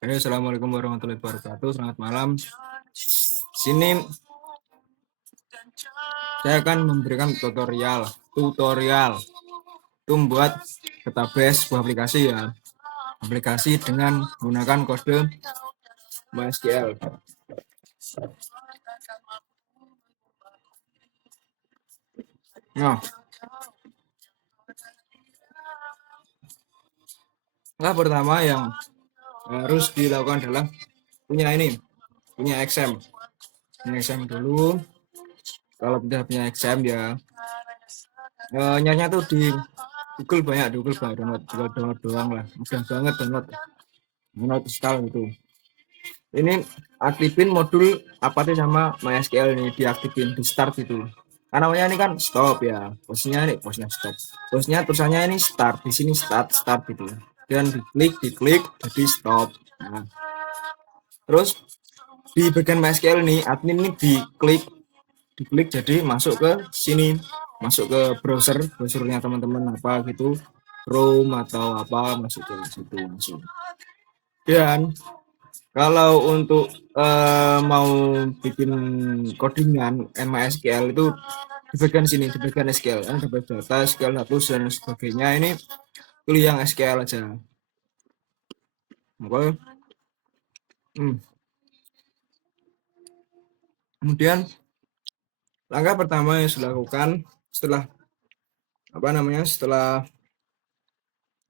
Assalamualaikum warahmatullahi wabarakatuh. Selamat malam. Sini saya akan memberikan tutorial itu membuat database sebuah aplikasi ya. Aplikasi dengan menggunakan kode MySQL. Nah, pertama yang harus dilakukan adalah punya XAMPP. Punya XAMPP dulu. Kalau tidak punya XAMPP ya, nyarinya tuh di Google banyak download doang lah. Mudah banget download install gitu. Ini aktifin modul apa sih sama MySQL ini, diaktifin di start itu. Karena namanya ini kan stop ya, posnya stop, posnya tulisannya ini start, di sini start gitu, dan diklik jadi stop. Nah, terus di bagian MySQL ini admin ini diklik jadi masuk ke sini, masuk ke browsernya teman-teman apa gitu, Chrome atau apa, masuk ke situ masuk. Dan kalau untuk mau bikin codingan MySQL itu di bagian sini, di bagian SQL, ada data, SQL status dan sebagainya. Ini pilih yang SQL aja. Oke. Kemudian langkah pertama yang sudah lakukan setelah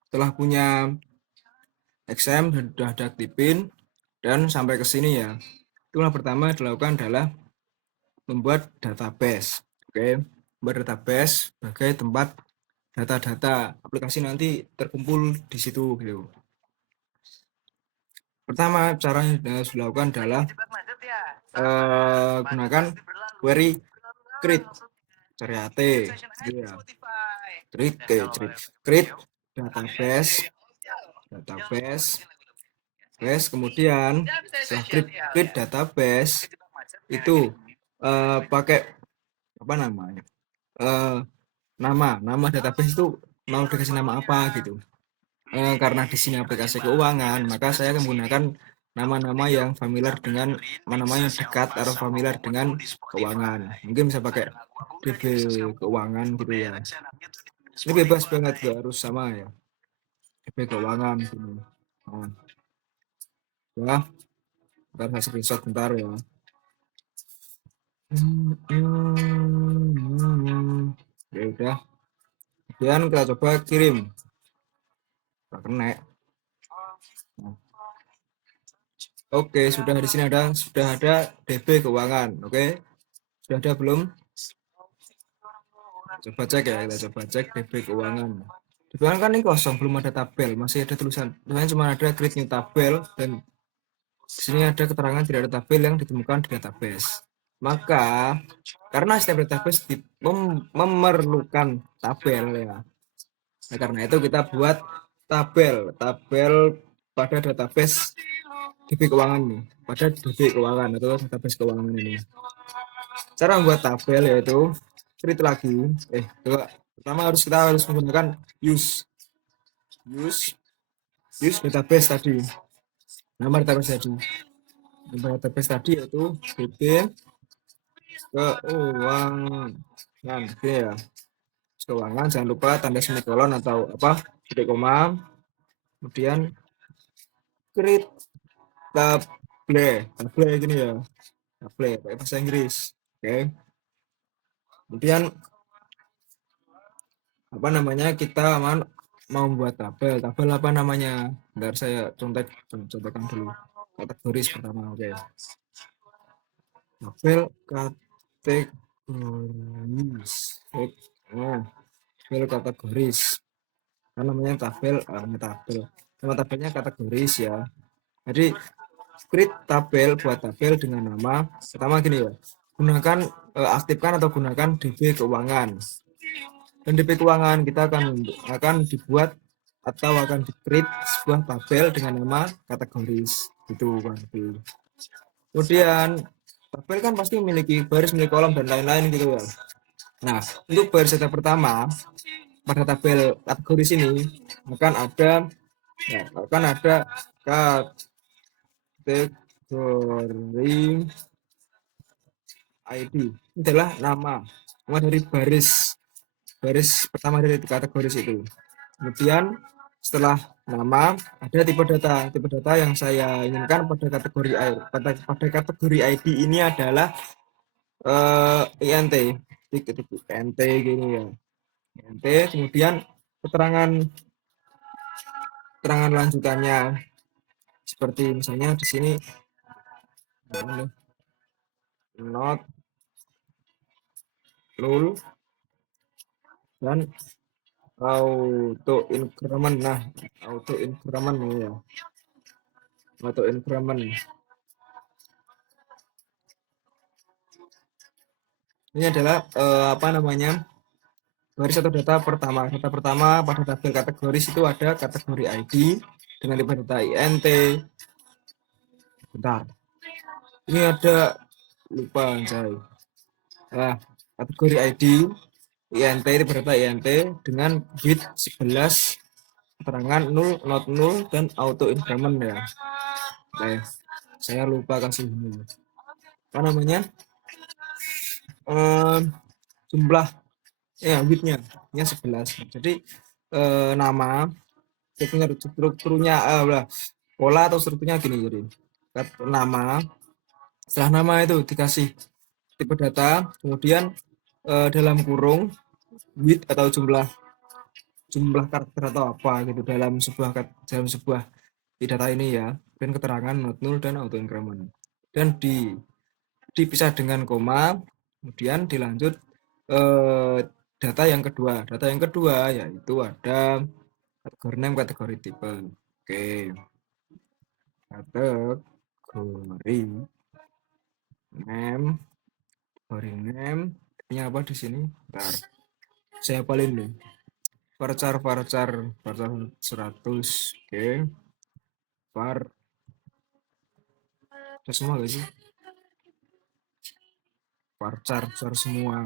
setelah punya XAMPP dan sudah diaktifin dan sampai ke sini ya. Itulah pertama dilakukan adalah membuat database. Oke, membuat database sebagai tempat data-data aplikasi nanti terkumpul di situ gitu. Pertama cara yang harus dilakukan adalah gunakan query create gitu ya. Create database, kemudian setelah create database itu pakai apa namanya, nama database itu mau dikasih nama apa gitu. Karena di sini aplikasi keuangan, maka saya menggunakan nama-nama yang familiar dengan nama yang dekat atau familiar dengan keuangan. Mungkin bisa pakai DB keuangan gitu ya. Ini bebas banget, gak harus sama ya. DB keuangan gitu. Nah, ya, ntar saya screenshot bentar ya. Ya udah. Kemudian kita coba kirim. Nggak kena. Nah. Oke, sudah di sini sudah ada DB keuangan. Oke, sudah ada belum? Coba cek ya, kita coba cek DB keuangan. DB keuangan kan ini kosong, belum ada tabel, masih ada tulisannya cuma ada create new tabel, dan di sini ada keterangan tidak ada tabel yang ditemukan di database. Maka karena setiap database memerlukan tabel ya. Nah, karena itu kita buat tabel pada database DB keuangan nih, pada DB keuangan atau database keuangan ini. Cara membuat tabel yaitu create lagi. Pertama kita harus menggunakan use database tadi. Nama database tadi yaitu DB keuangan. Oke ya. Keuangan, jangan lupa tanda semikolon atau apa, titik koma, kemudian create table gini ya, table pakai bahasa Inggris. Oke. Kemudian apa namanya, kita mau membuat tabel apa namanya, biar saya contohkan dulu. Kategoris pertama. Oke. Tabel kategoris. Tabel kategoris. Kan namanya tabel, nama tabelnya kategoris ya. Jadi create tabel, buat tabel dengan nama pertama gini ya, gunakan aktifkan atau gunakan DB keuangan. Dan DB keuangan kita akan dibuat atau akan di-create sebuah tabel dengan nama kategoris itu kan. Kemudian tabel kan pasti memiliki baris, memiliki kolom dan lain-lain gitu ya. Nah, untuk baris data pertama pada tabel kategoris ini akan ada kategori ID ini adalah nama dari baris pertama dari kategori itu. Kemudian setelah nama ada tipe data yang saya inginkan pada kategori pada kategori ID ini adalah INT INT gini ya, INT. Kemudian keterangan keterangan lanjutannya seperti misalnya di sini not null dan auto increment. Nah, auto increment ya, auto increment ini adalah apa namanya, baris atau data pertama. Data pertama pada tabel kategoris itu ada kategori ID dengan tipe data INT. Bentar, ini ada, lupa anjay. Nah, kategori ID INT, tipe data INT dengan bit 11, keterangan 0, not 0, dan auto increment ya. Nah, saya lupa kasih ini. Apa namanya? Jumlah ya widthnya 11. Jadi nama strukturnya pola atau strukturnya gini. Jadi nama, setelah nama itu dikasih tipe data, kemudian dalam kurung width atau jumlah karakter atau apa gitu dalam sebuah data ini ya, dan keterangan not null dan auto increment, dan dipisah dengan koma. Kemudian dilanjut data yang kedua yaitu ada kategori name, kategori tipe. Oke, kategori name, ini apa di sini? Bentar, saya hafalin nih. varchar 100. Oke, var ada semua gak sih? Varchar semua.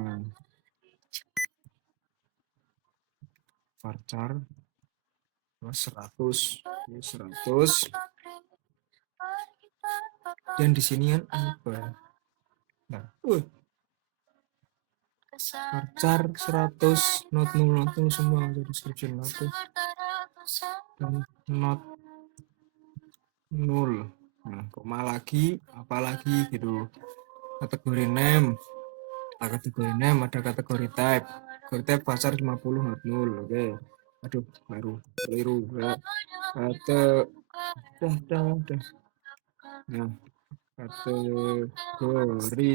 Varchar 100. Dan di sini kan apa? Nah, varchar 100, not null semua, ada description satu dan not null. Nah, koma lagi, apalagi gitu. Kategori name, ada kategori type. Kategori type varchar 50, not null. Oke. Aduh, keliru ya. Udah. Nah, kategori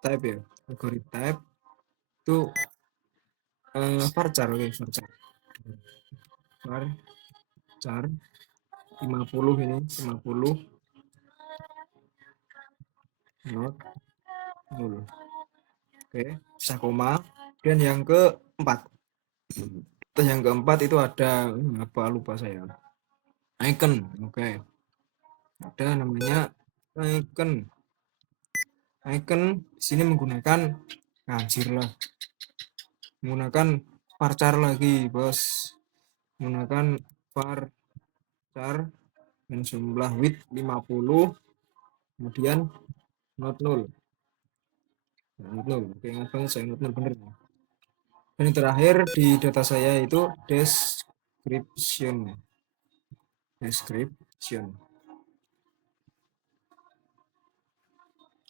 type ya, kategori type itu varchar. Oke, varchar 50, ini 50 not null. Oke, bisa koma. Dan yang keempat itu ada apa, lupa saya, icon. Oke, ada namanya icon di sini menggunakan varchar lagi, bos. Menggunakan varchar dan jumlah width 50, kemudian not null. Oke, ingat banget saya not null bener. Dan yang terakhir di data saya itu description.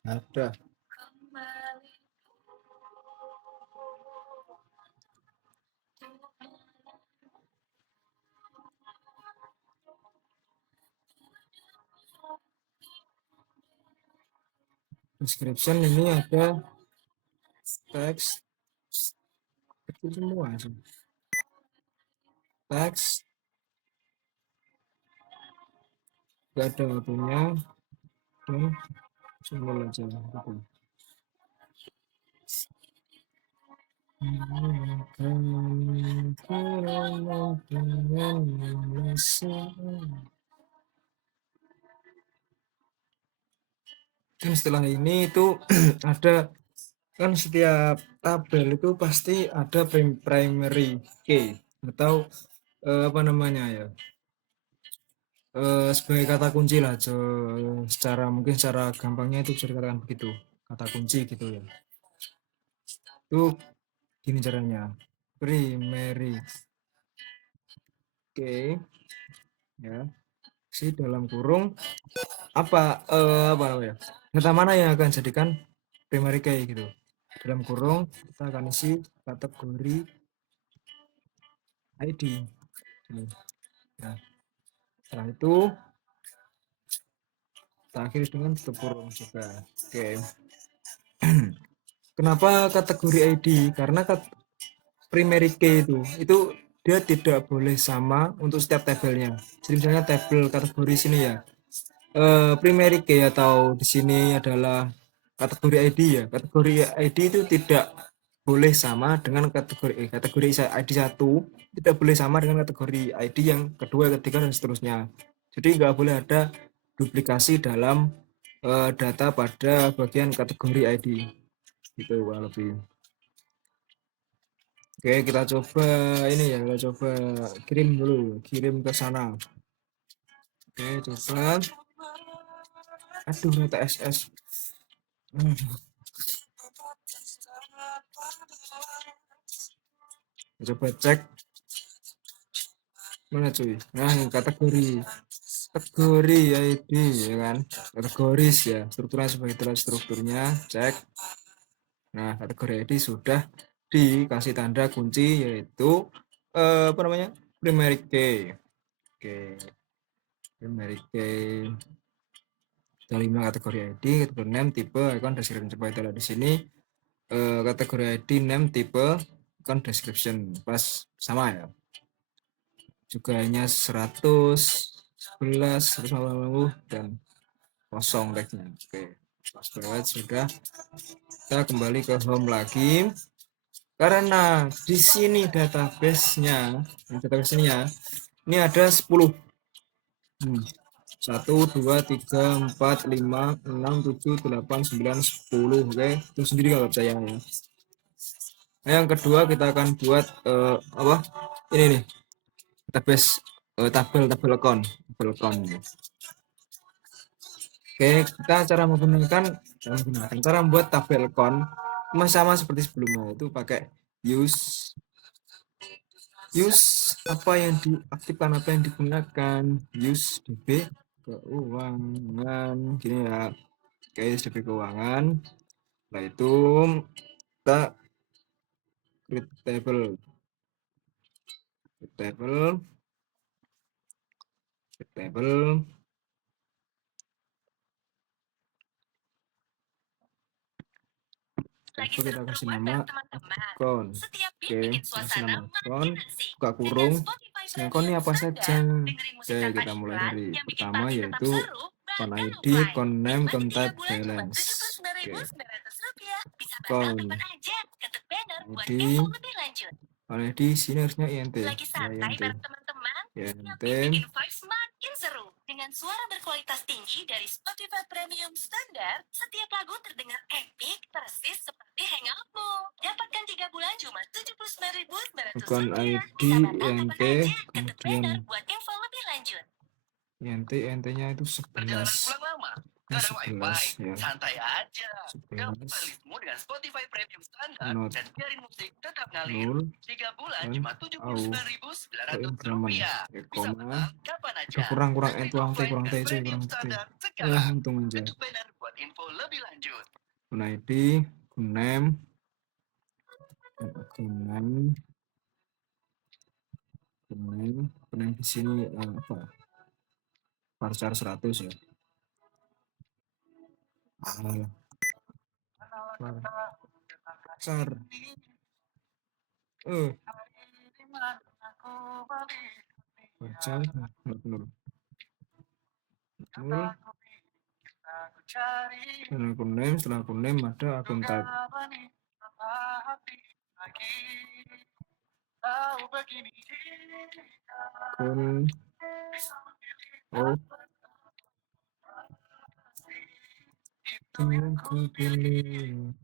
Ada. Description ini ada teks itu semua sih. Teks gak ada waktunya dan simbol aja gitu. Dan setelah ini itu ada kan, setiap tabel itu pasti ada primary key atau apa namanya ya, sebagai kata kunci lah, secara mungkin secara gampangnya itu bisa dikatakan begitu, kata kunci gitu ya. Itu gini caranya, primary key ya, si dalam kurung apa namanya, data mana yang akan jadikan primary key gitu, dalam kurung kita akan isi kategori ID. Nah, setelah itu kita akhiri dengan tutup kurung juga. Oke. Kenapa kategori ID? Karena primary key itu dia tidak boleh sama untuk setiap tabelnya. Jadi misalnya tabel kategori sini ya, primary key atau di sini adalah kategori ID ya. Kategori ID itu tidak boleh sama dengan kategori ID 1, tidak boleh sama dengan kategori ID yang kedua, ketiga dan seterusnya. Jadi nggak boleh ada duplikasi dalam data pada bagian kategori ID. Gitu kurang lebih. Oke, kita coba ini ya, kita coba kirim dulu, kirim ke sana. Oke, coba. Aduh, TSS. Coba cek mana cuy. Nah, kategori ID ya kan, kategoris ya, strukturnya sebagai itulah strukturnya, cek. Nah, kategori ID sudah dikasih tanda kunci yaitu apa namanya, primary key. Oke, primary key. Ada 5 kategori ID, kategori name, tipe, icon, description. Coba kita lihat di sini, kategori ID, name, tipe, icon, description pas sama ya. Juga hanya 100, 11, 180 dan kosong tagnya. Oke, pas banget sudah. Kita kembali ke home lagi. Karena di sini database-nya ini ada 10. 1, 2, 3, 4, 5, 6, 7, 8, 9, 10. Oke, itu sendiri kalau percaya ya. Nah, yang kedua kita akan buat apa? Ini nih, database tabel account. Oke, kita cara cara membuat tabel account masih sama seperti sebelumnya, itu pakai use apa yang diaktifkan, apa yang digunakan, use db keuangan gini ya. Oke, db keuangan. Setelah itu kita create table. Kita kasih nama account. Oke, kasih nama account, buka kurung. Account ini apa saja? Oke, kita mulai dari pertama yaitu account ID, account name, account type, balance. Oke, account ID, account ID sini harusnya INT ya, INT. Dengan suara berkualitas tinggi dari Spotify Premium Standar, setiap lagu terdengar epic persis seperti hangoutmu. Dapatkan 3 bulan cuma 79.900 rupiah. Bukan ID, INT, kemudian buat info lebih lanjut. INT-nya itu 11. Nah, 11 ya. Santai aja. 11. Dengan Spotify Premium Standar dan biarin musik tetap ngalir. 3 bulan cuma 79.900 rupiah. Bisa menang kapan aja. Kurang T, kurang T aja, kurang T. Ya, untung aja. Buat info lebih lanjut. ID, name, di sini apa? Varchar 100 ya. Varchar. Varchar benar. Setelah akun name ada akun type. Akun yang ku pilih.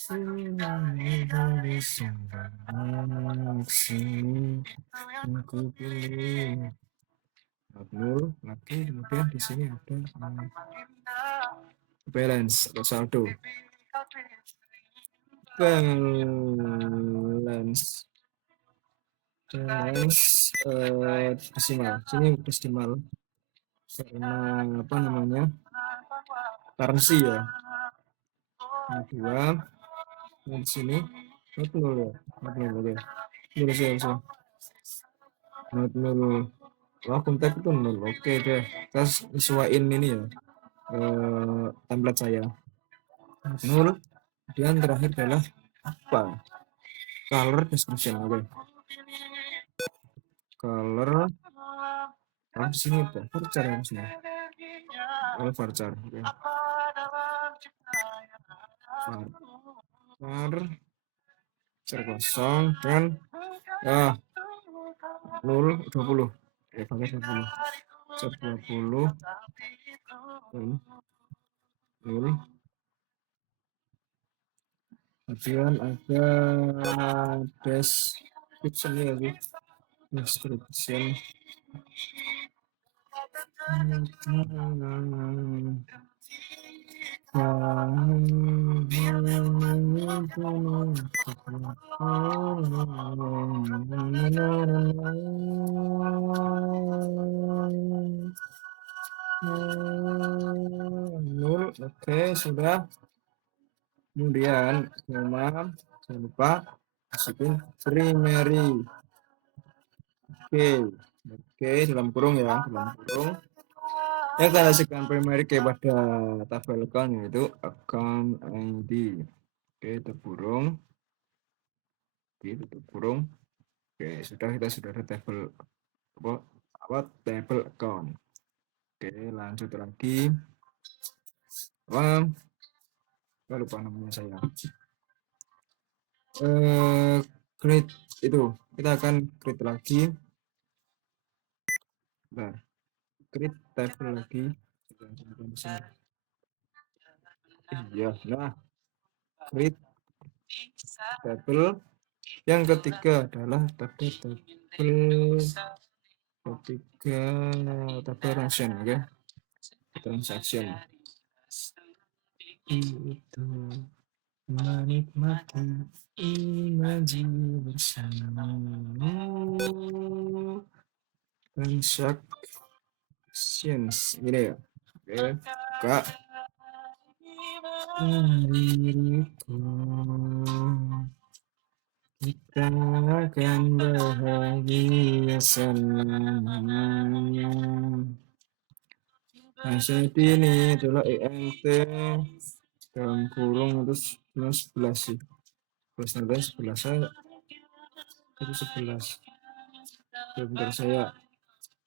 Aku pilih nol lagi, kemudian di sini ada balance atau saldo. Balance desimal. Sini desimal karena apa namanya, currency ya. Nah, dua. Nah, di sini not nol ya, not nol, oke. Nol sih. Not nol. Wah, kontak itu nol. Oke deh. Kita sesuaiin ini ya. Template saya. Not nol. Kemudian terakhir adalah apa? Color description. Oke. Color. Di sini apa? Varchar harusnya. Varchar. Oke. Var kosong dan 20. Ya, pakai 20. 20 dan 0. Kemudian ada description ya, description. Nol, oke, sudah. Kemudian jangan lupa masukin primary. Oke, dalam kurung ya, dalam kurung. Yang tanda sekian primary key pada tabel account yaitu account ID. Oke, terkurung. Oke, tutup kurung. Oke, kita sudah ada tabel table account. Oke, lanjut lagi. Lupa namanya saya. Create itu. Kita akan create lagi. Nah, create table lagi. Iya, nah, create table. Yang ketiga adalah tabel transaction, oke. Transaction itu menikmati imaji bersama. Transactions ini ya, oke. Kak diriku, kita akan bahagia selamanya. Saat ini adalah EMT dalam kurung terus 11 sih. Terus nanti 11 saya itu 11. Bentar saya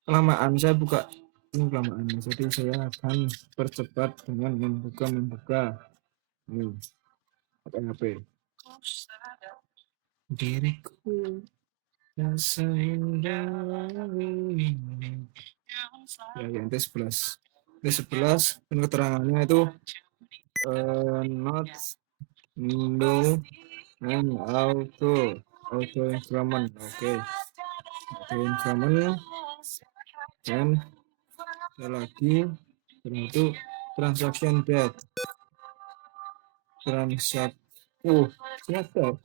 kelamaan saya buka ini kelamaan. Jadi saya akan percepat dengan membuka ini pakai HP. Diriku rasa indah ini. Ya, yang T11. T11 dan keterangannya itu not no and auto increment. Oke. Auto increment dan lagi itu transaction date. Siapa?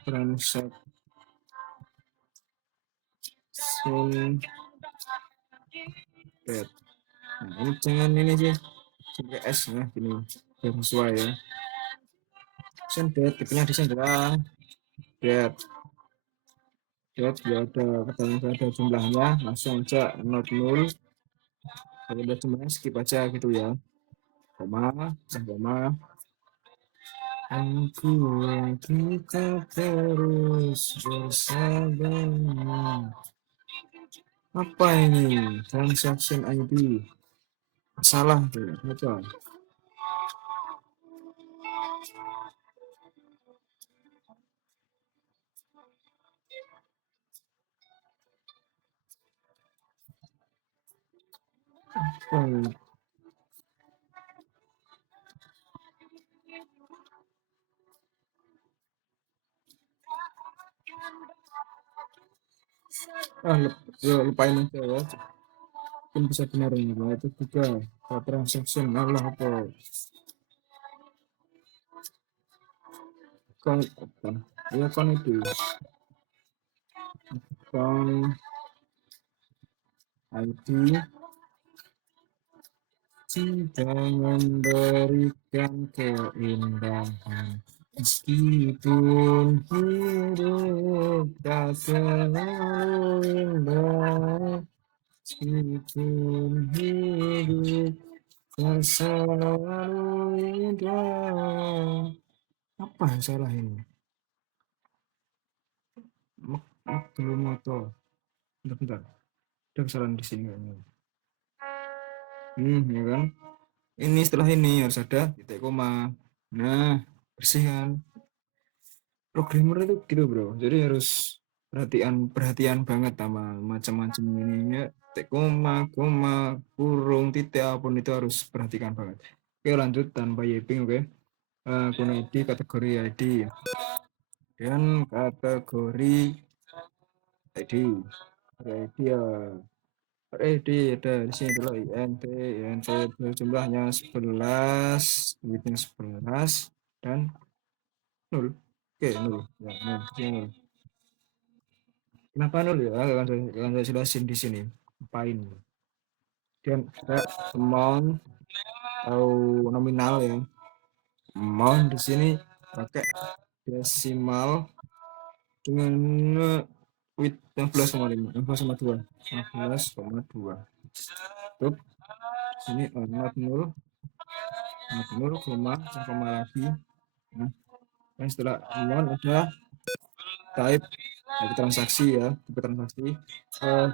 Transaction date. Nah, ini jangan ini sih sampai S ya, gini biar sesuai ya. Date tipenya di sini adalah date dia ada jumlahnya, langsung aja not nol. Kalau ada jumlahnya skip aja gitu ya, koma. Aku kita terus bersama. Apa ini? Transaction ID. Salah tuh. Apa? Lupain aja ya, mungkin bisa benar ini. Nah, itu juga transaction Allah apa apa ya kan itu account ID cinta memberikan keindahan meskipun hidup tak selalu indah meskipun hidup tak selalu indah. Apa yang salah ini? Belum motor. Bentar, ada kesalahan di sini kayaknya. Ya kan? Ini setelah ini harus ada titik koma. Nah, bersih kan? Programmer itu gitu bro. Jadi harus perhatian perhatian banget sama macam-macam ini ya. Titik koma, koma, kurung, titik apapun itu harus perhatikan banget. Oke lanjut tanpa yiping oke. Akun ID kategori ID dan kategori ID. ID ya. ID ada di sini dulu INT jumlahnya 11, duitnya 11 dan 0. Oke, 0. Ya, 0. Sini 0. Kenapa 0 ya? Akan saya jelasin di sini. Apain? Dan ada amount atau nominal ya. Amount di sini pakai desimal dengan with 16,5, 16,2. 16,2. Tuh, sini not 0, not 0, koma lagi. Nah, dan setelah amount ada type transaksi ya, tipe transaksi.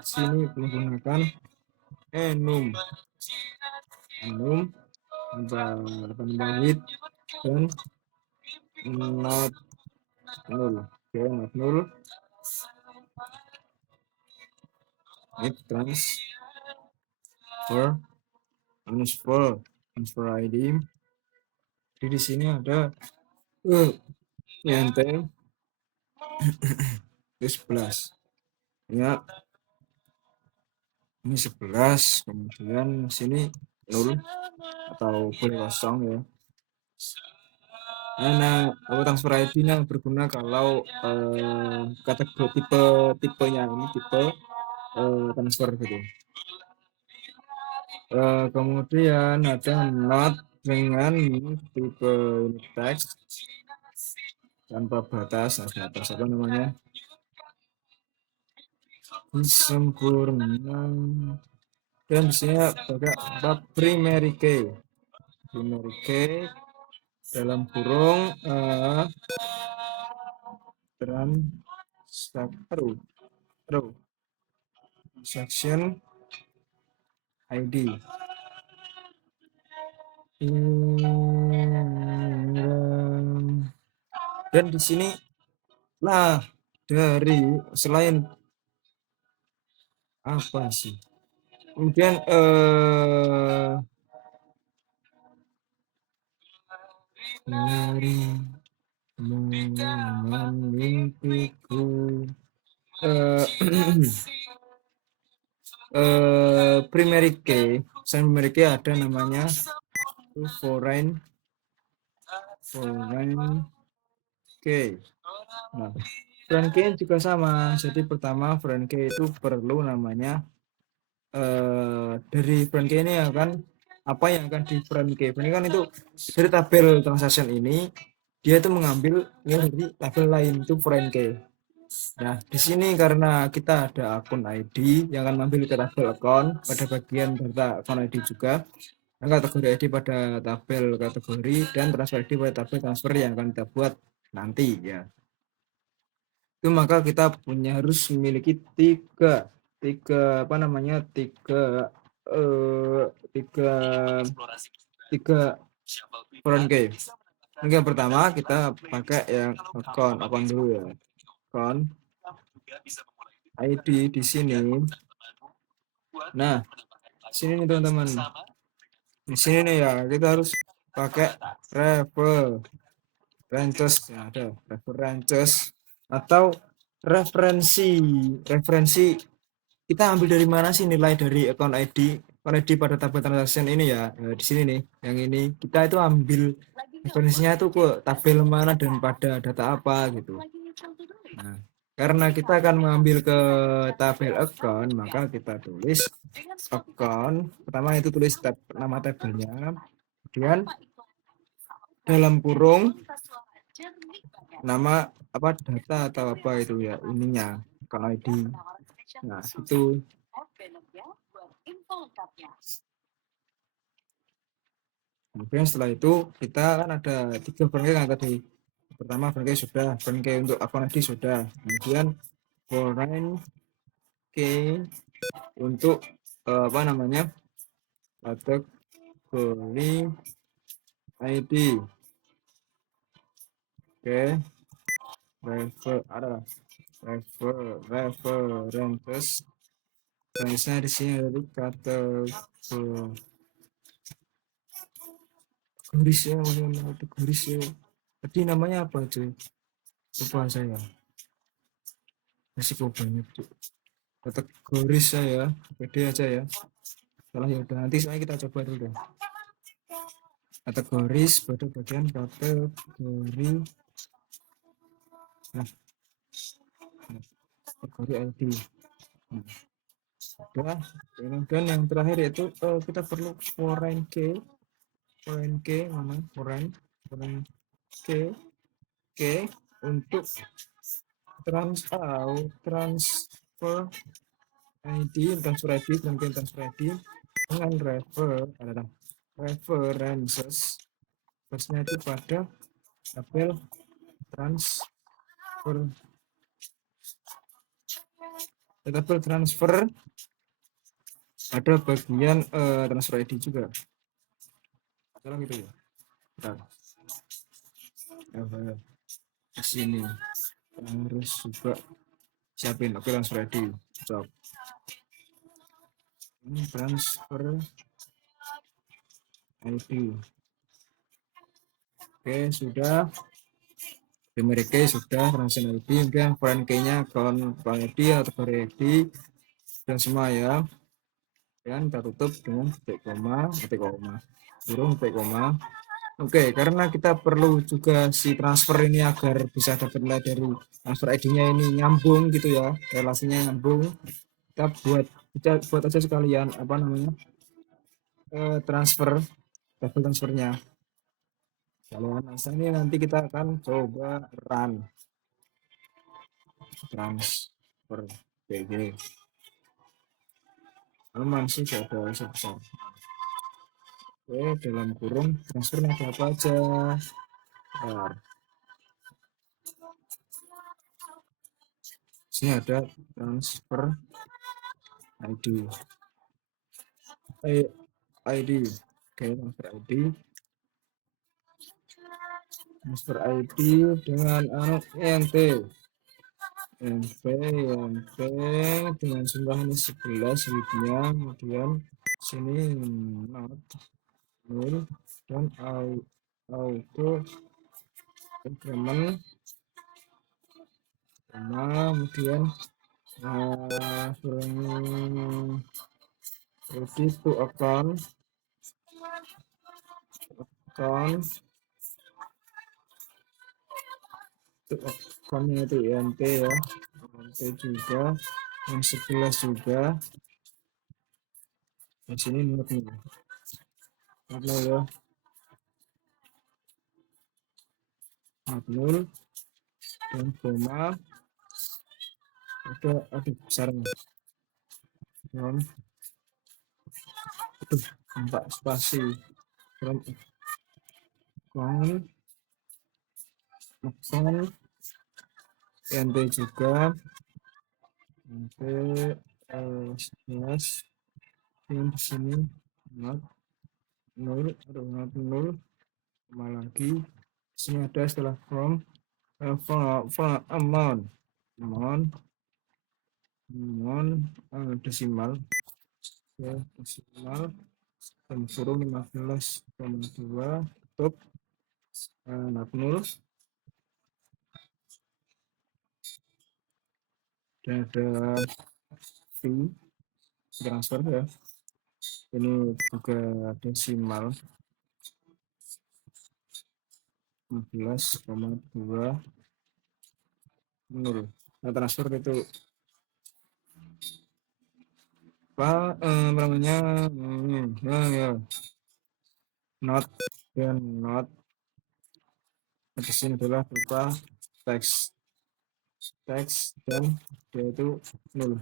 Sini menggunakan enum tambah with dan not nol. Oke, not nol. Ini transfer ID. Jadi di sini ada INT 11 ya, ini 11, kemudian sini 0 atau boleh kosong ya. Nah, transfer ID-nya berguna kalau kategori tipenya ini tipe transfer gitu. Kemudian ada not dengan tipe text tanpa batas, batas apa namanya? Sempurna. Dan di sini pakai primary key. Primary key dalam kurung transaction ID. Dan di sini lah dari selain apa sih? Kemudian dari mimpiku primary key, primary key ada namanya foreign key. Nah, foreign key juga sama. Jadi pertama foreign key itu perlu namanya dari foreign key ini akan apa yang akan di foreign key. Ini kan itu dari tabel transaction ini dia itu mengambil yang dari tabel lain itu foreign key. Nah, di sini karena kita ada akun ID yang akan mengambil ke tabel account pada bagian data akun ID juga, dan kategori ID pada tabel kategori dan transfer ID pada tabel transfer yang akan kita buat nanti ya. Itu maka kita punya harus memiliki tiga apa namanya tiga foreign key. Yang pertama kita pakai yang account dulu ya. Account ID di sini. Nah, sini nih teman-teman. Di sini nih ya, kita harus pakai references ya, ada references atau referensi kita ambil dari mana sih nilai dari account ID pada tabel transaction ini ya. Di sini nih yang ini kita itu ambil referensinya itu ke tabel mana dan pada data apa gitu. Nah, karena kita akan mengambil ke tabel account, maka kita tulis account. Pertama itu tulis nama tabelnya, kemudian dalam kurung nama apa data atau apa itu ya ininya account ID. Nah, itu. Kemudian setelah itu kita kan ada 3 bangkai kan tadi. Pertama bangkai sudah, bangkai untuk akun ID sudah. Kemudian foreign key untuk apa namanya kategori ID. Oke, ada references. Referensinya di sini ada kategori garis ya. Tadi namanya apa cuy? Lupa saya. Masih kok banyak cuy. Kategori saya, pede aja ya. Salah ya udah nanti soalnya kita coba dulu deh. Kategoris pada bagian kategori. Nah, kategori ID. Nah, udah. Dan yang terakhir yaitu kita perlu foreign key mana foreign key untuk transfer ID mungkin transfer ID dengan references versinya itu pada tabel transfer ada bagian transfer ID juga. Sekarang gitu ya. Di sini harus juga siapin oke transfer ID. Stop. Ini transfer ID. Oke, sudah. Primary key sudah, transaction ID, kemudian foreign key-nya account ID atau foreign ID dan semua ya. Dan kita tutup dengan titik koma, kurung titik koma. Oke, karena kita perlu juga si transfer ini agar bisa dapat nilai dari transfer ID-nya ini nyambung gitu ya, relasinya nyambung. Kita buat aja sekalian apa namanya tabel transfernya. Kalau ini nanti kita akan coba run transfer PG. Aman sih gak ada sebesar. Oke, dalam kurung transfernya ada apa aja. Bentar. Sini ada transfer ID. ID. Oke, transfer ID. Transfer ID dengan NT dengan jumlah ini 11 widnya, kemudian sini not 0 dan auto increment sama kemudian ready to account accountnya itu INT ya, INT juga yang 11 juga di sini not nih ya, not 0 dan koma ada besarnya dan empat spasi from account NT juga NT 11 yang di sini not 0 sama lagi sini ada setelah from amount desimal ya, desimal dan suruh 15,2 top 0 dan ada fee transfer ya, ini juga desimal 15,20. Nah, transfer itu apa namanya, ya not dan not di sini adalah berupa teks dan dia itu nol,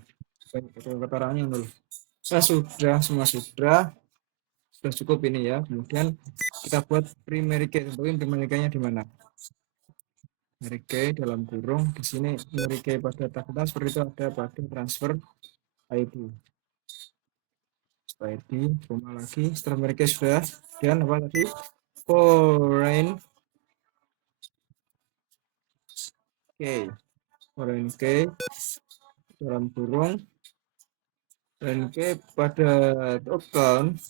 keterangannya nol. Semua sudah cukup ini ya. Kemudian kita buat primary key. Tentuin primary key-nya di mana? Primary key dalam kurung di sini, primary key pada takutan seperti itu ada pada transfer ID. ID koma lagi setelah primary key sudah, dan apa tadi? Foreign key dalam kurung dan key pada token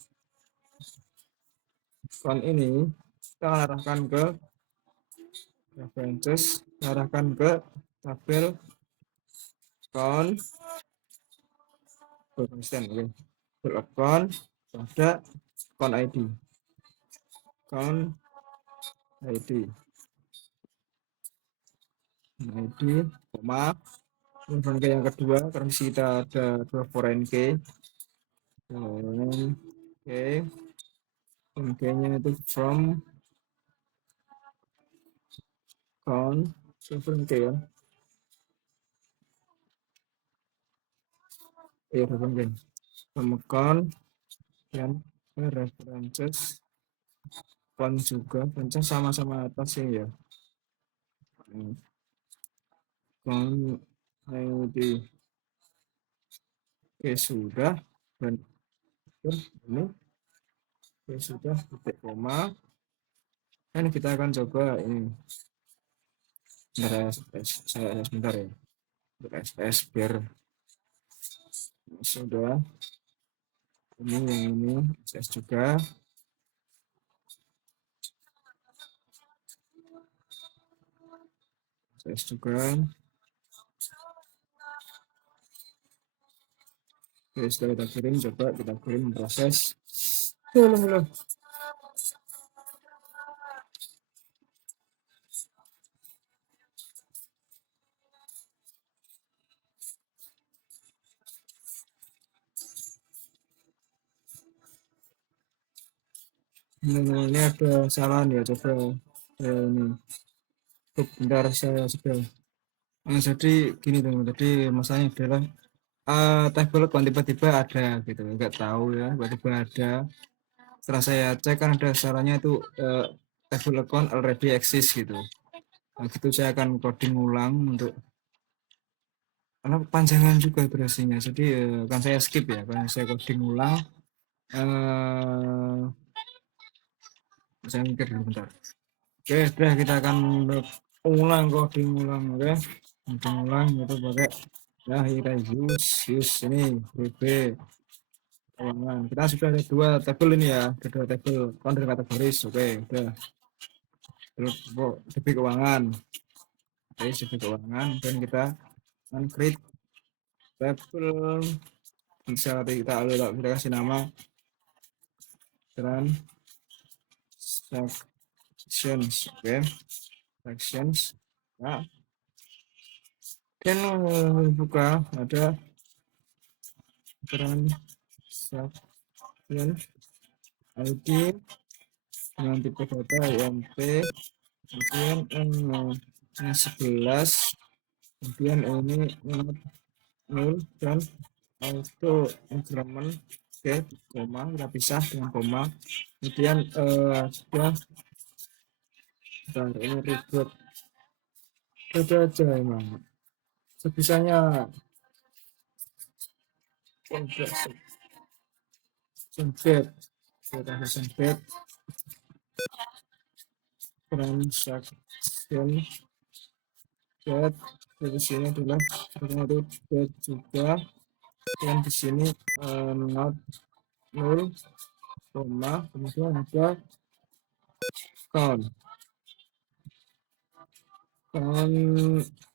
ini kita arahkan ke references, arahkan ke tabel count konsisten, account pada count ID koma kemudian ke yang kedua, karena kita ada dua foreign key, key-nya itu from count foreign key ya, foreign key from count dan references count juga, sama-sama atas ya. Count ID sudah, dan ini sudah, titik koma, dan kita akan coba ini sebentar ya, SS biar sudah ini SS juga. Oke, setelah kita kirim, coba kita kirim proses. Halo. Ini ada salah ya, coba ini. Bentar, saya sudah. Jadi gini teman, jadi masalahnya adalah tabel account tiba-tiba ada gitu, nggak tahu ya, tiba-tiba ada. Setelah saya cek kan ada salahnya itu table account already exist gitu. Nah, gitu saya akan coding ulang untuk, karena panjangan juga durasinya, jadi kan saya skip ya, karena saya coding ulang. Saya mikir dulu bentar. Oke, sudah, kita akan coding ulang, oke. Coding ulang itu pakai ya, kita use ini BB keuangan. Kita sudah ada dua tabel ini ya, ada dua tabel count dan kategoris, oke, udah. Terus DB keuangan, oke, DB keuangan, dan kita create tabel, bisa kita kasih nama transactions, oke, transactions. Nah, dan buka ada transaction ID dengan tipe data IMP, kemudian 11, kemudian ini 0 dan auto increment, oke, koma, kita pisah dengan koma, kemudian sudah, ini ribet aja emang sebisanya. Sempit transaction get, di sini adalah itu get juga, dan di sini not 0, koma, kemudian ada count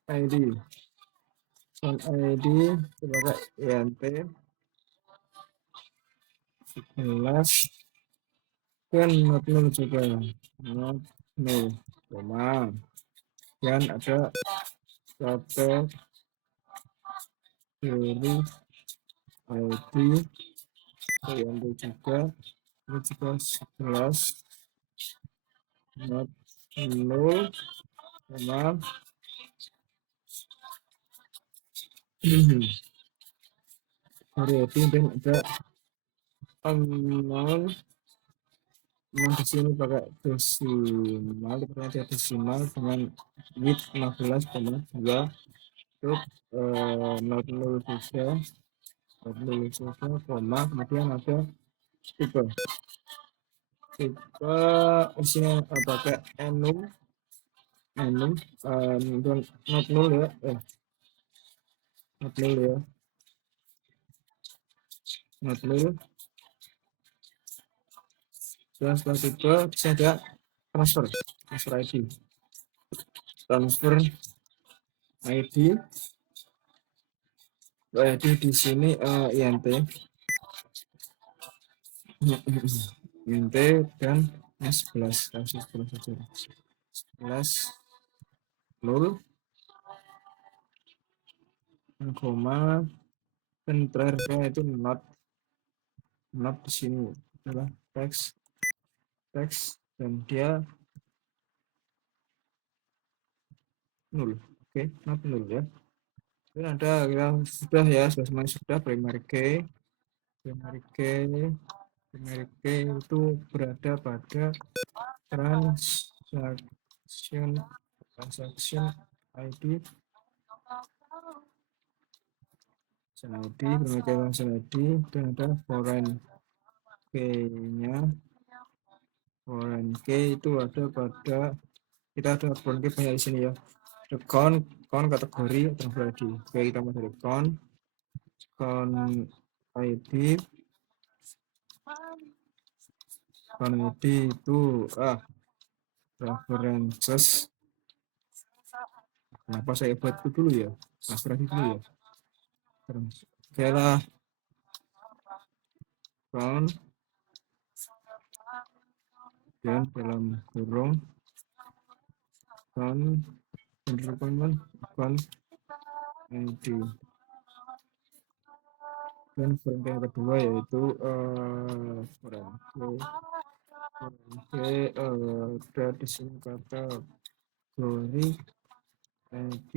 ID Sound ID pakai INT 11 kan not nol juga not nol koma dan ada kategori ID INT juga ini juga 11 not nol koma variabel dan ada nol memang di sini pakai desimal, ternyata desimal dengan width 15,2 untuk not nol juga not nol juga koma kemudian ada tipe tipe isinya pakai enum enum dan not nol ya not nol ya not nol dan setelah tipe bisa ada transfer transfer ID transfer ID ID di sini INT INT dan S11 kasih 11 saja 11 0 koma dan terakhirnya itu not di sini adalah teks dan dia 0 oke not 0 ya dan ada kita sudah ya semuanya sudah primary key itu berada pada transaction ID transaction ID dan ada foreign key-nya foreign key itu ada pada kita ada foreign key banyak di sini ya ada count kategori transfer ID oke kita masuk dari count ID itu references kenapa saya buat itu dulu ya referensi dulu ya oke lah count dan dalam kurung count count ID dan foreign key yang kedua yaitu ada di sini kategori ID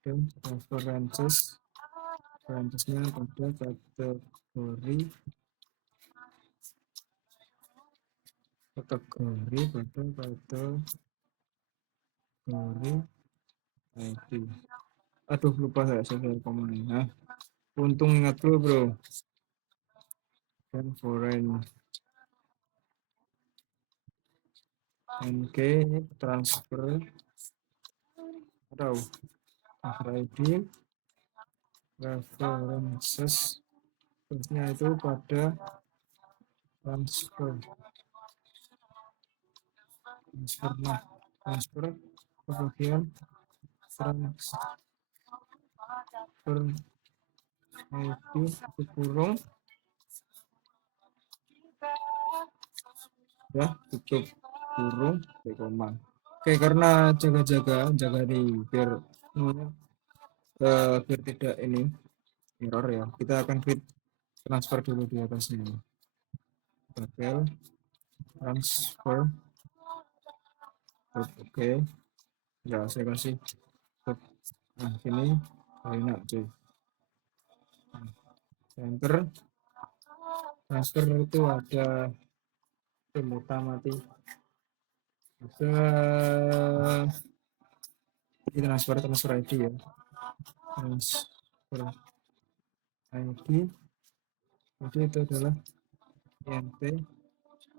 dan references-nya pada kategori pada kategori ID aduh lupa saya komen nah untung ingat dulu bro dan foreign NK transfer atau ID references terusnya itu pada transfer ke bagian transfer ID itu kurung ya tutup kurung koma oke karena jaga di biar tidak ini error ya kita akan fit transfer dulu di atasnya tabel transfer oke ya saya kasih nah ini enak cuy enter transfer itu ada mati bisa transfer ID ya transfer ID jadi itu adalah INT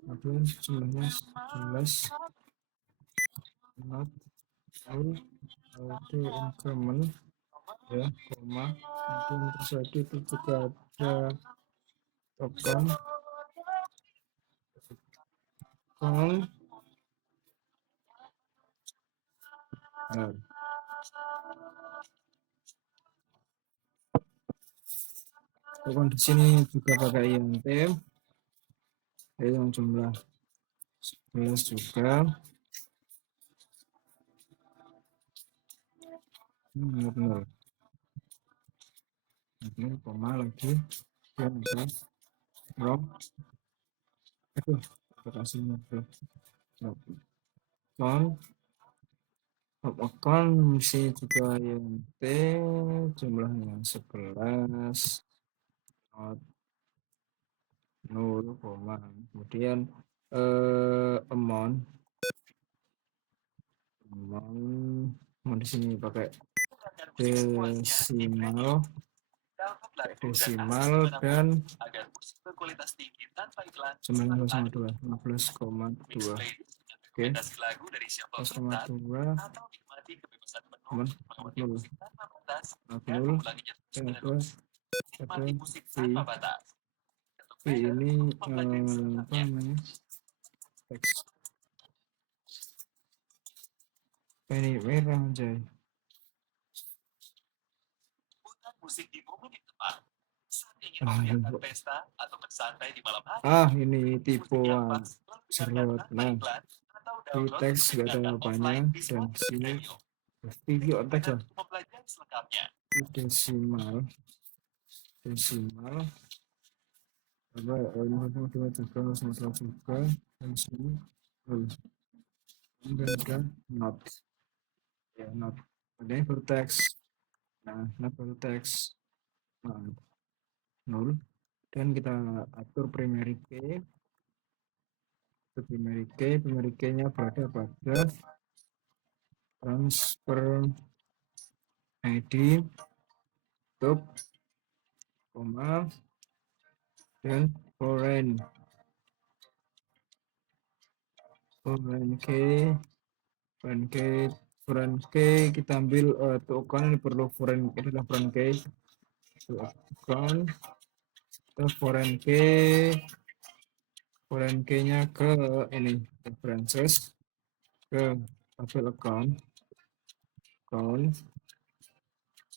kemudian jumlahnya 11 not auto increment ya koma kemudian terus ID itu juga ada token nah, Di sini juga pakai INT, yang jumlah 11 juga. Benar. Ini koma lagi. Dan bisa from. Aduh, kasih account. Account mesti juga INT, jumlahnya 11. Not 0, kemudian amount di sini pakai desimal dan 19,2 15,2. Oke, 15,2 teman 40 ada V ini apa namanya, teks ini merah aja. Musik di momen yang tepat. Saat ingin memeriahkan pesta atau bersantai di malam hari. Ini tipuan serut. Nah, di teks gak ada apanya, dan sini video teks lah. Desimal apa ini juga dan sini dan not ya, not ada yang vertex. Nah, not vertex 0, dan kita atur primary key. Primary key-nya berada pada transfer ID top koma dan foreign key kita ambil token ini perlu foreign, adalah foreign key token foreign key-nya ke ini preferences, ke tabel account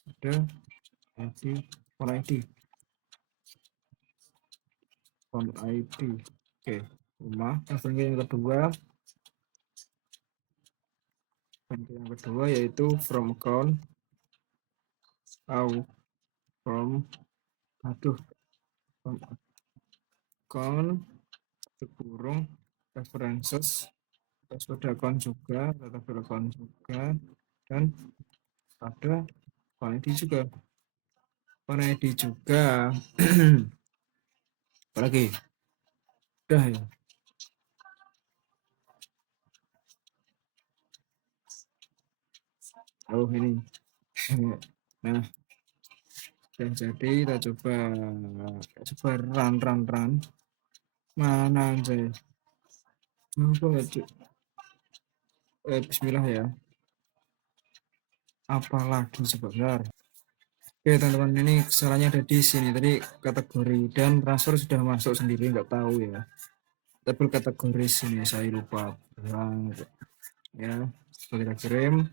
ada ID phone ID. Oke, rumah yang kedua yaitu from account from account kurung references, password account juga, tabel account juga, dan ada phone ID juga. Apalagi udah ya. Oh ini. Nah, dan jadi kita coba run. Mana aja ya? Bismillah ya. Apalagi sebentar. Oke teman-teman, ini kesalahannya ada di sini. Tadi kategori dan transfer sudah masuk sendiri, nggak tahu ya. Tapi kategori sini saya lupa. Ya, kita kirim.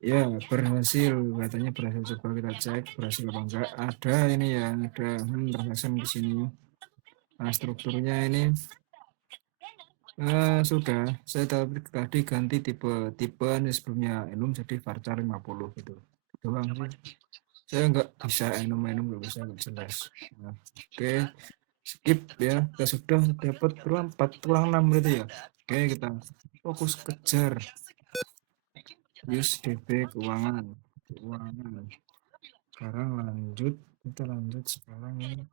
Ya, berhasil, katanya berhasil. Coba kita cek berhasil apa enggak. Ada ini ya, ada transaction di sini. Nah, strukturnya ini sudah saya tadi ganti tipe ini sebelumnya enum jadi varchar 50 gitu doang sih. Saya nggak bisa enum nggak bisa, nggak jelas. Nah, oke, skip ya. Kita sudah dapat berapa, 46 berarti ya. Oke, kita fokus kejar use DB keuangan. Sekarang kita lanjut sekarang ini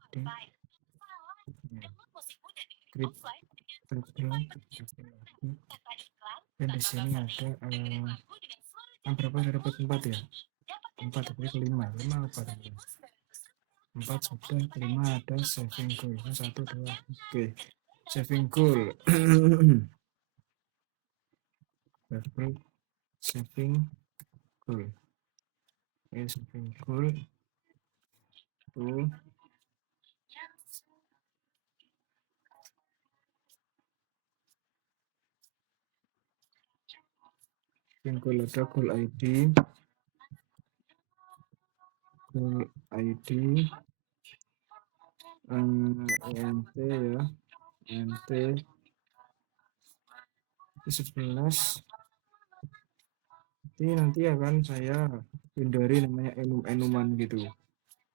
di dan di sini ada berapa, ada dapat 4 ya, 4 tapi 5 apa tadi, 4 sudah, 5 ada saving goal 1 2. Oke, saving goal saving goal saving goal tuh yang goal ada goal ID, ENT ya, ENT 11. Nanti akan saya hindari namanya enum-enuman gitu,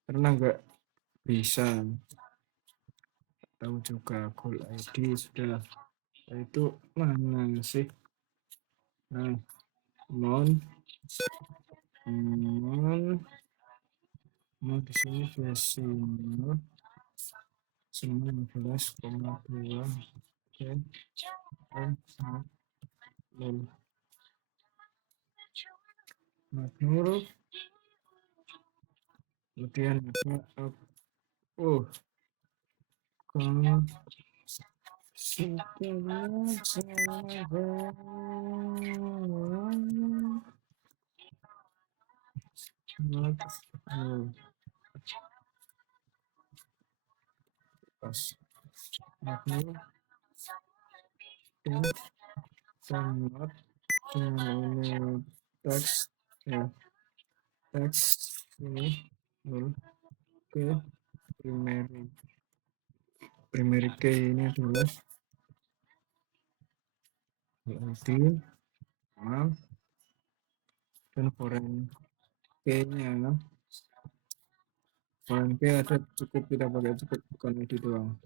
karena nggak bisa tahu juga. Goal ID sudah, itu mana sih? Nah, mon di sini desimal 19,2. Oke, nol. Kemudian ada oh kan pas maknur dan sangat dengan teks ya, teks ini nol ke primary key ini adalah ID mal dan foreign key-nya. Foreign key ada, cukup kita pakai cukup bukan ID doang,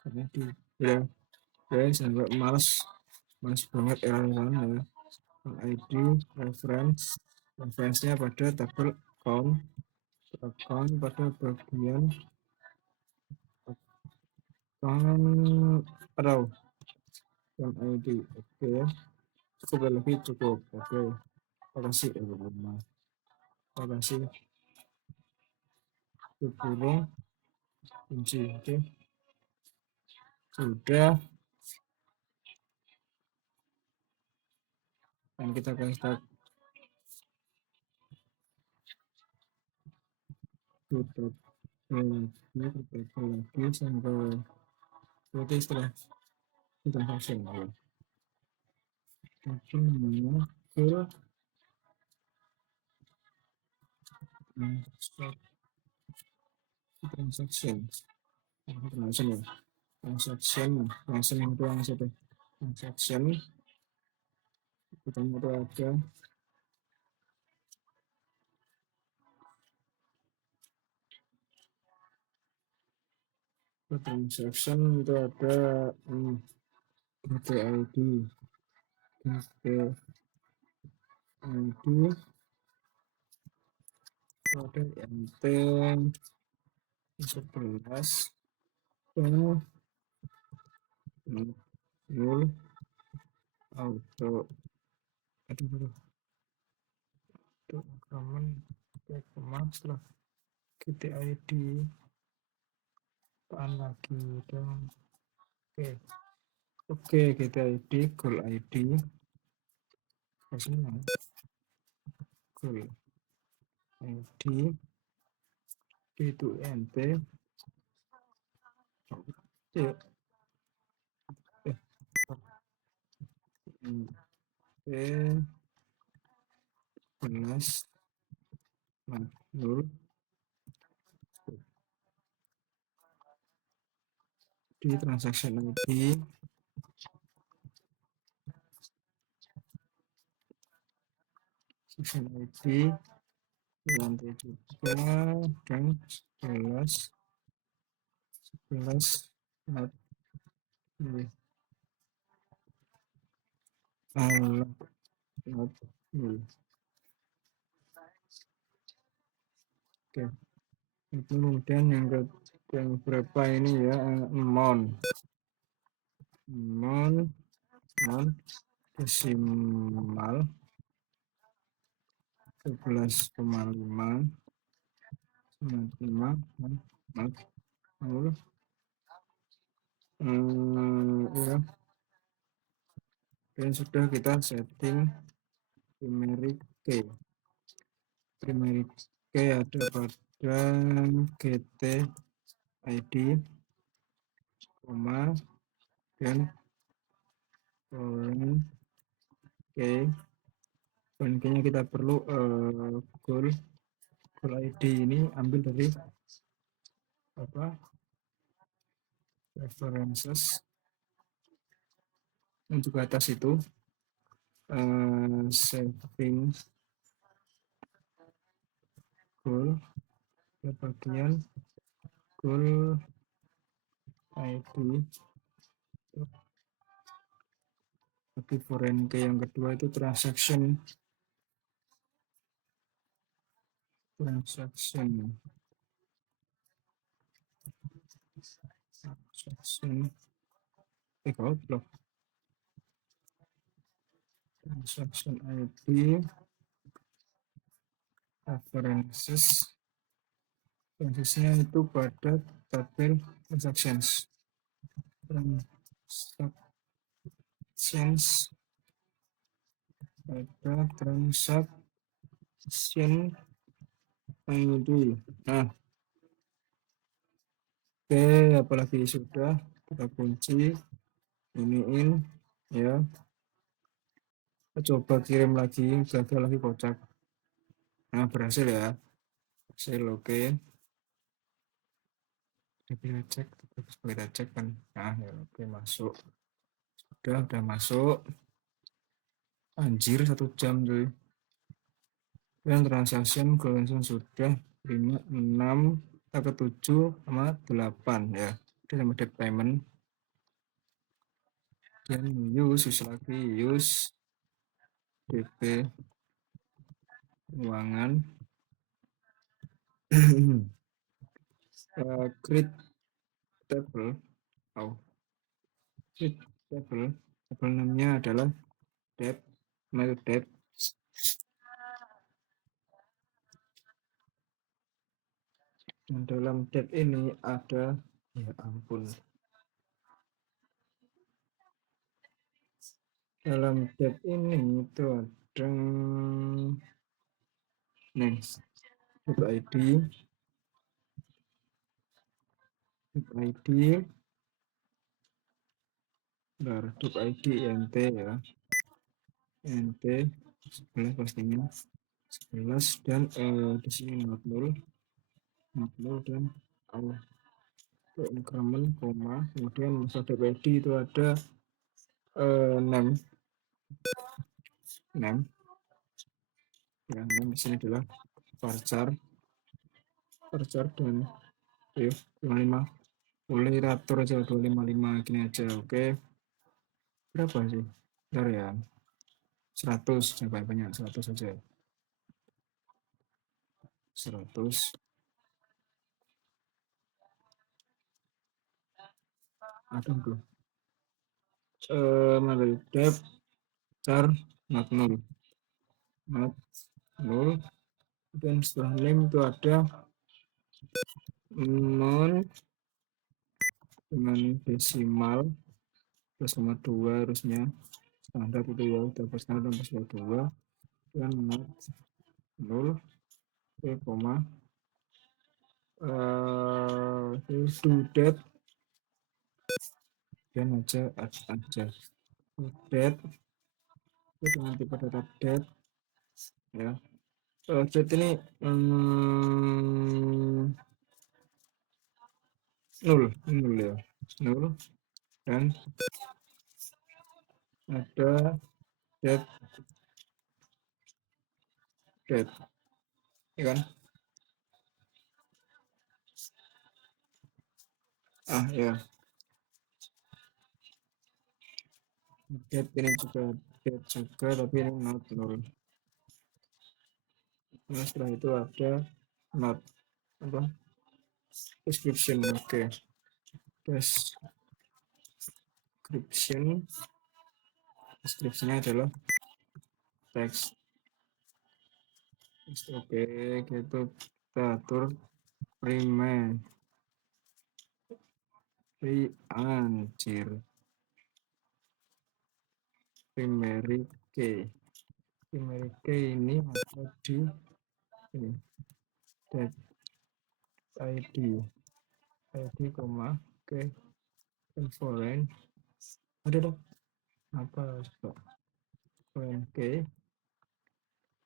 karena di ya sampai males banget error ya. ID reference-nya pada tabel account pada bagian account row dan ID. Oke, cukup lebih cukup. Oke, makasih ya teman-teman, makasih. Kurung kunci. Oke, sudah, dan kita akan start tutup lagi sampai berarti setelah kita vaksin ya. Tapi namanya full transaction itu yang satu transaction kita mau ada transaction itu ada ID ada NT 11 nol auto common setelah kita ID apaan lagi dong. Oke, kita ID goal ID personal goal ID itu NT ya, plus nol di transaction ID lantai juga dan 11 not Oke, itu kemudian yang berapa ini ya, amount desimal 11,5 nol ya. Dan sudah kita setting primary key ada pada gt id koma dan foreign key foreign key-nya kita perlu goal ID ini ambil dari apa, references untuk atas itu saving goal ke bagian goal ID. Tapi foreign key yang kedua itu transaction transaction goblok, transaction ID references transisinya itu pada tabel transactions pada transaction ID. Nah, oke, apalagi sudah kita kunci iniin ya, kita coba kirim lagi, gagal lagi, kocak. Nah, berhasil ya, hasil oke. Kita cek, kita cek kan. Nah, ya, oke, masuk, udah masuk. Anjir, 1 jam cuy. Dan transaction sudah 5, 6, ke 7 sama 8 ya. Udah sama debt payment. Dan use lagi, use DP keuangan. Create table. Create table. Table namanya adalah debt. Nah, debt. Dan dalam debt ini ada, ya ampun, dalam debt ini itu ada next debt ID debt ID NT ya, NT 11 pastinya 11, dan di sini not null dan increment koma, kemudian masa debt ID itu ada name yang di sini adalah varchar dan 25, boleh atur aja 255 gini aja. Oke, berapa sih? Bentar ya, 100, coba banyak 100 aja, 100. Aduh tuh, mana debt char not null dan setelah name itu ada non dengan desimal +,2 harusnya standar itu ya, udah standar +,2 dan not null, koma to debt dan aja debt itu dengan tipe data debt ya. Debt ini nol ya, nol, dan ada debt ya kan. Ya, debt ini juga debt juga, tapi ini not null. Nah, setelah itu ada not apa, description. Oke, descriptionnya adalah teks. Oke, gitu kita atur primary key ini ada di ini debt ID koma foreign ada dong apa foreign key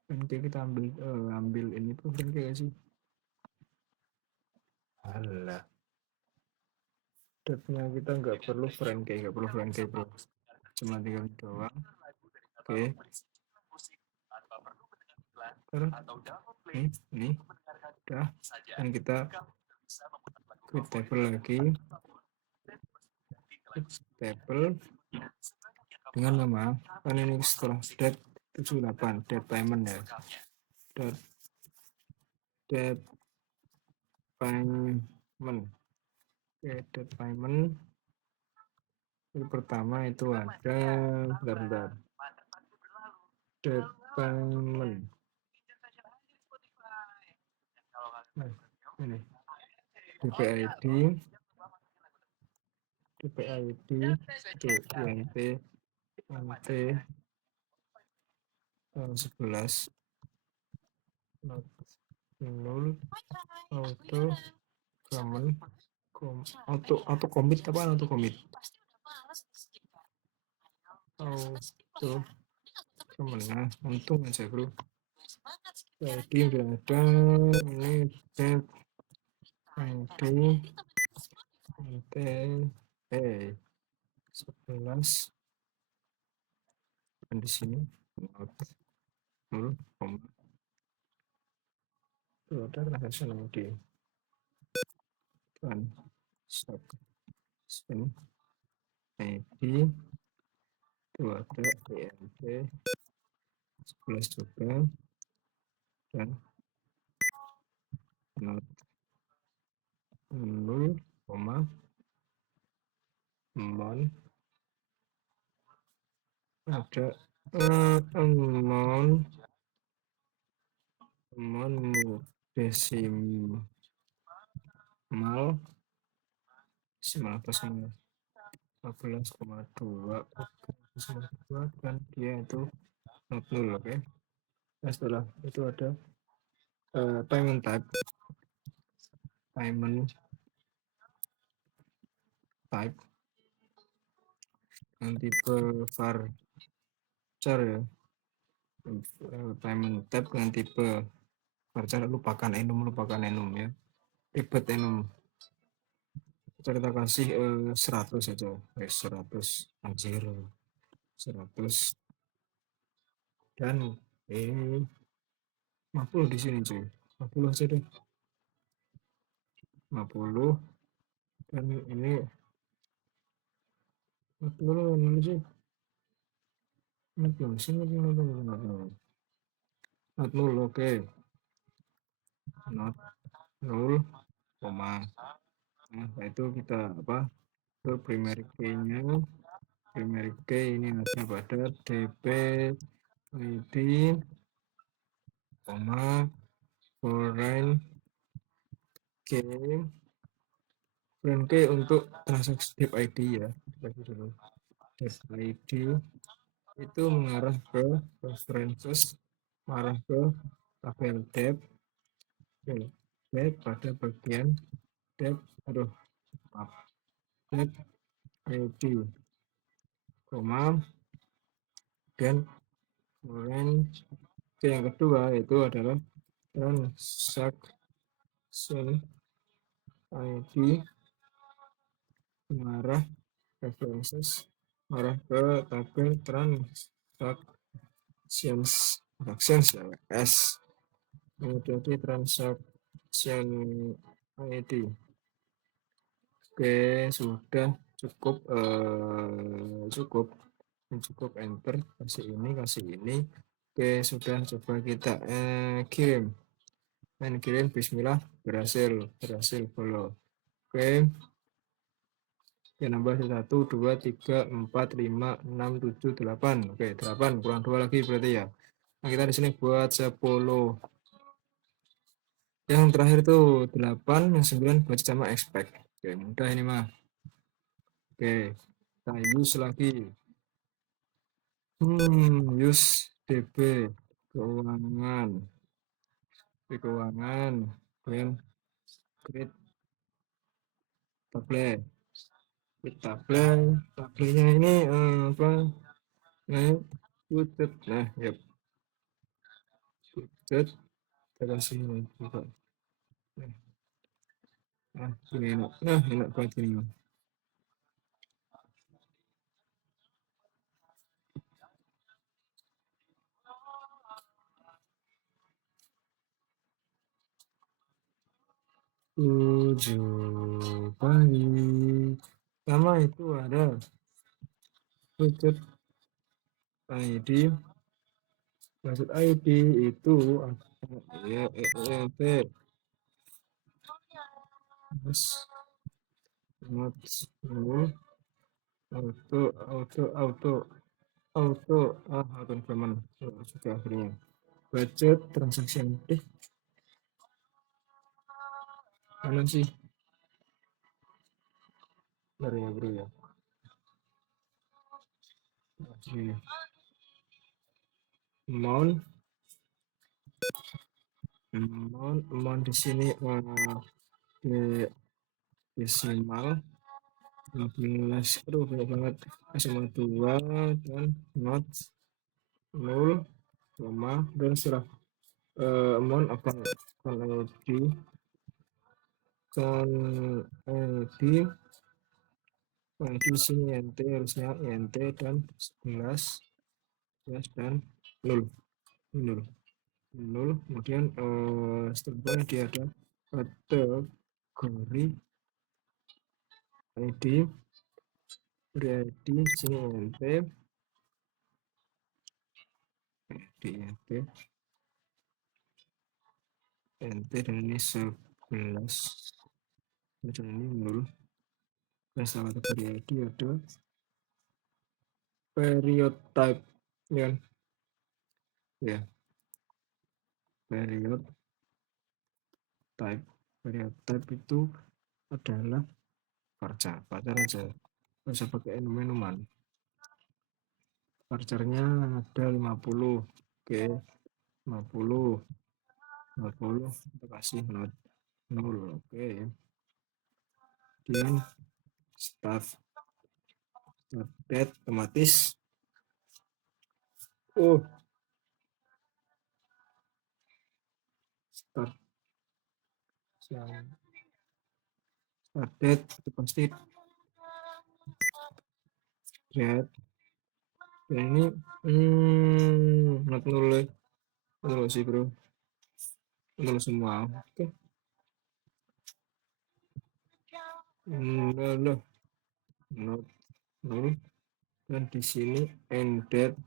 Nanti kita ambil ini tuh kayak sih. Alah, depth-nya kita nggak perlu nggak perlu bro. Cuma tinggal doang. Oke. Terus ini udah. Dan kita create table lagi. Table dengan nama kan ini setelah date 78 date payment ya. Date payment. Oke, date payment. Yang pertama itu ada bentar. Date payment. Nah, ini DPID DPID INT INT 11 not 0 auto common auto commit apa auto commit auto common. Nah, untung aja bro. Jadi udah ada ini tab ID ID 11 dan di sini not 0, itu ada transaction ID dan subscription ID itu ada INT 11 juga dan not 0, amount ada amount desimal apa semua 14,2 dan dia itu not 0. Oke. Nah, setelah itu ada payment type yang tipe varchar ya. Payment type dengan tipe varchar, lupakan enum ya, ribet enum. Kita kasih 100 saja, 100 anjir 100 dan 50 di sini cuy, 50 aja deh, 50 dan ini 40 sih, 40 sini 40 oke, not 0, nah itu kita apa ke primary key-nya. Primary key ini ada pada dp id, foreign key. Foreign key untuk transaksi dep id ya, dep id itu mengarah ke preferences, mengarah ke tabel dep pada bagian dep dep id, dan kemudian yang kedua itu adalah transaction id mengarah preferences, mengarah ke tabel transactions ya, S. Kemudian di transaction ID. Oke, sudah cukup cukup enter, kasih ini. Oke, sudah, coba kita kirim. Dan kirim, bismillah, berhasil follow. Oke. Oke, nambah 1 2 3 4 5 6 7 8. Oke, 8 kurang 2 lagi berarti ya. Nah, kita di sini buat 10. Yang terakhir tuh 8, yang 9 baca sama expect. Oke, mudah ini mah. Oke, kita use lagi. Use DB keuangan. Dan create tablet. Tabletnya ini apa? Nah, nah, yep. Cet, kita kasih buka. Nah, ini enak. Nah, enak banget ini. Bang. 7 pagi. Pertama itu ada Richard ID. Maksud ID itu ya, EET, terus not nul, auto, auto complement juga akhirnya. Budget transaction. Mana sih? Dari ya bro ya. Oke. Amount, amount di sini di desimal 15, aduh banyak banget, sama 2 dan not 0, koma dan setelah amount akan di kan di di sini nt harusnya nt dan 11 dan 0 0 0, kemudian setelah dia ada kategori ID berarti sini nt di nt dan ini 11 dan ini 0. Nah, salah kategori ID ada period type ya, ya period type itu adalah varchar aja, nggak usah pakai minuman. Varcharnya ada 50, oke, 50 kita kasih not 0, oke. Kemudian start date otomatis start date itu pasti date. Dan ini not 0 sih bro, 0 semua, oke. Not 0 dan di sini end date,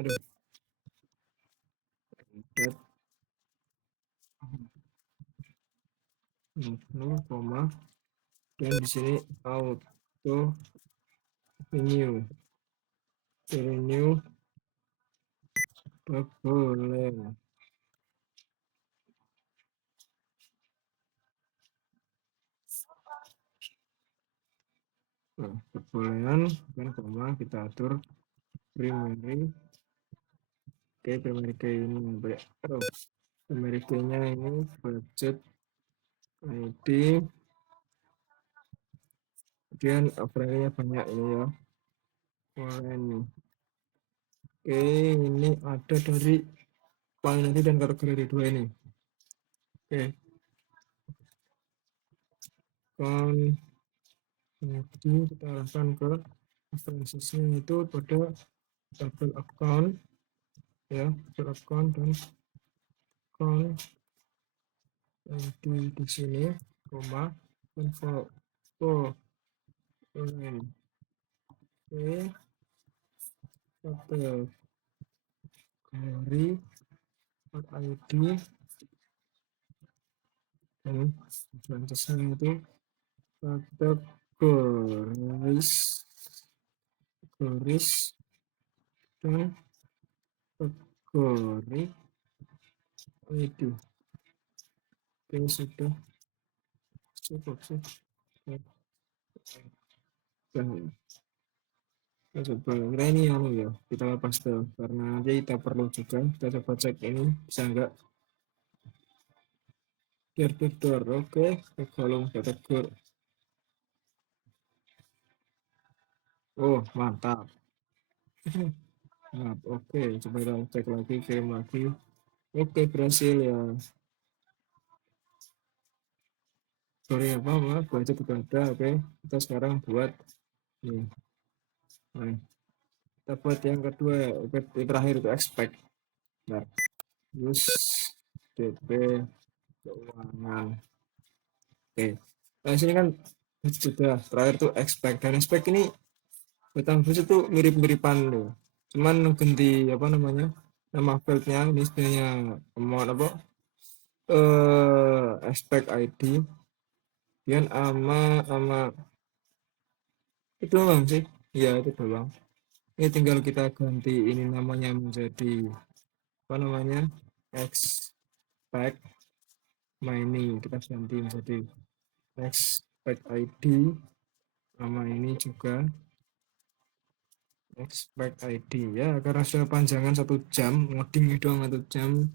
aduh, end date 0, koma, dan di sini auto renew boleh. Nah, kebolehan kan koma kita atur primary. Oke, primary key ini primary key-nya ini budget ID, kemudian operasinya banyak ini ya. Foreign. Oke, ini ada dari pengenali dan kategori 2 ini. Oke, jadi kita arahkan ke referensinya itu pada double account ya, double account dan account di sini koma dan foto ini kategori ID dan referensinya itu kategoris dan kategori ID. Oke, sudah cukup sih. Dan coba kira ini ya kita lepas tuh karena nanti kita perlu juga kita coba cek ini bisa enggak tertutur. Oke, ke kolom kategori. Oh mantap. Nah, oke, coba kita cek lagi, kirim lagi. Oke, berhasil ya. Sorry apa, maaf, budget juga ada. Oke, kita sekarang buat nih. Nah, kita buat yang kedua ya. Oke, yang terakhir itu expect. Nah, terus DP keuangan. Oke. Nah, sini kan sudah terakhir tuh expect, dan expect ini Betang Bus itu mirip-miripan loh. Cuman ganti apa namanya? Nama fieldnya ini sebenarnya mau apa? Expect ID dan ama itu doang sih. Ya itu doang. Ini tinggal kita ganti ini namanya menjadi apa namanya? Expect mining. Kita ganti menjadi expect ID. Nama ini juga expect ID ya, karena sudah panjangan 1 jam ngoding doang 1 jam.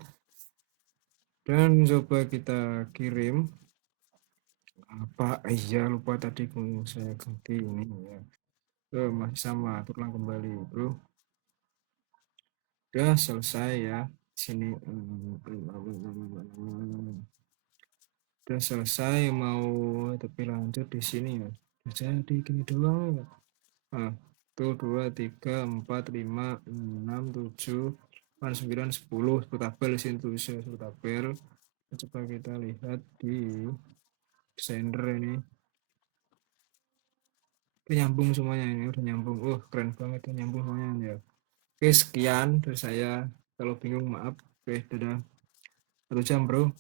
Dan coba kita kirim apa, iya lupa tadi saya ganti ini ya. Masih sama, terulang kembali bro. Udah selesai ya sini. Udah selesai, mau tapi lanjut di sini ya. Jadi gini doang ya. Nah, tuh 2 3 4 5 6 7 8 9 10 tabel sini tuh, bisa tabel. Coba kita lihat di Xender ini. Oke, nyambung semuanya, ini udah nyambung. Keren banget ya, nyambung semuanya ya. Oke, sekian dari saya. Kalau bingung maaf. Oke, dadah. 1 jam bro.